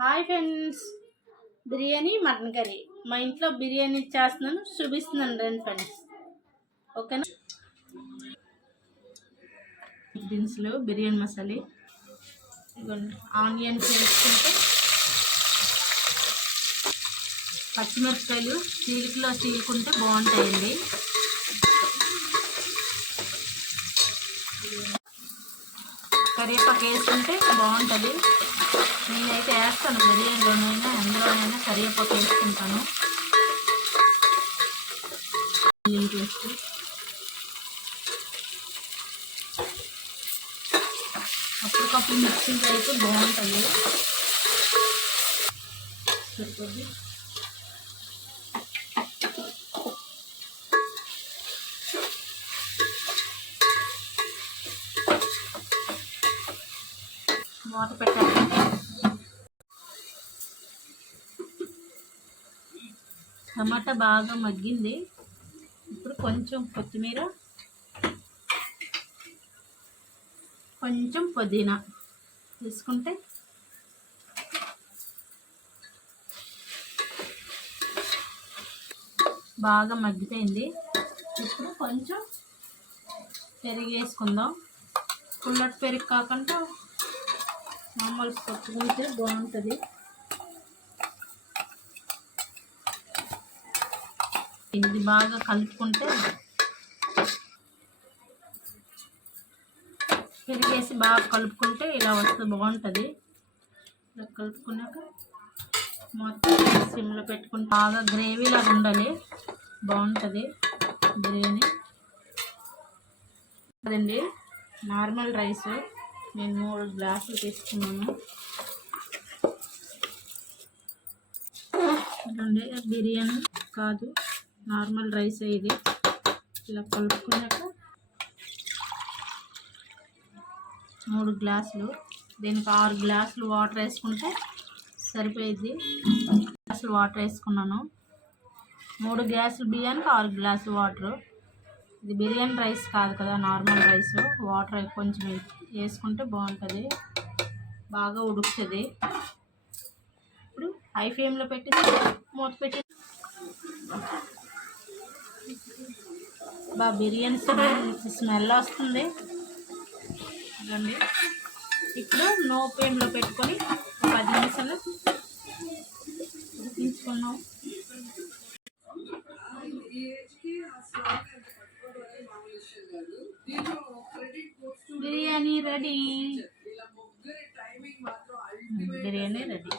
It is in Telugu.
Hi friends, biryani mutton curry మా ఇంట్లో బిర్యానీ చేస్తున్నాను, చూపిస్తున్నాను రండి ఫ్రెండ్స్. ఓకేనా. దినుసులు, బిర్యానీ మసాలా, ఆనియన్స్ వేసుకుంటే, పచ్చిమిరపకాయలు చీలికలో బాగుంటాయండి. కరివేపాకు వేసుకుంటే బాగుంటుంది. నేనైతే వేస్తాను బిర్యానీలోనైనా అందులోనైనా కరివేపాకు వేసుకుంటాను. వేసి అప్పటికప్పుడు మిక్సింగ్ అయితే బాగుంటుంది. సరిపోద్ది. మూత పెట్టాలి. టమాటా బాగా మగ్గింది. ఇప్పుడు కొంచెం కొత్తిమీర, కొంచెం పుదీనా తీసుకుంటే బాగా మగ్గిపోయింది. ఇప్పుడు కొంచెం పెరుగు వేసుకుందాం. పుల్లటి పెరుగు కాకుండా మామూలు పట్టుకుంటే బాగుంటుంది. ఇది బాగా కలుపుకుంటే, పెరిగేసి బాగా కలుపుకుంటే ఇలా వస్తే బాగుంటుంది. ఇలా కలుపుకున్నాక మొత్తం సిమ్లో పెట్టుకుంటే బాగా గ్రేవీలాగా ఉండాలి, బాగుంటుంది బిర్యానీ. అదండి నార్మల్ రైస్ నేను 3 గ్లాసులు తీసుకున్నాను. చూడండి, బిర్యానీ కాదు, నార్మల్ రైస్ ఇది. ఇలా కలుపుకున్నాక 3 గ్లాసులు, దీనికి 6 గ్లాసులు వాటర్ వేసుకుంటే సరిపోయిద్ది. గ్లాసులు వాటర్ వేసుకున్నాను. 3 గ్లాసులు బియ్యానికి 6 గ్లాసులు వాటరు. ఇది బిర్యానీ రైస్ కాదు కదా, నార్మల్ రైస్. వాటర్ కొంచెం వేసుకుంటే బాగుంటుంది, బాగా ఉడుకుతుంది. ఇప్పుడు హై ఫ్లేమ్లో పెట్టి మూత పెట్టి బిర్యానీ స్మెల్ వస్తుంది. చూడండి, ఇప్పుడు నో ఫ్లేమ్లో పెట్టుకొని 10 నిమిషాలు ఉడికించుకున్నాం. బిర్యానీ రెడీ. బిర్యానీ రెడీ.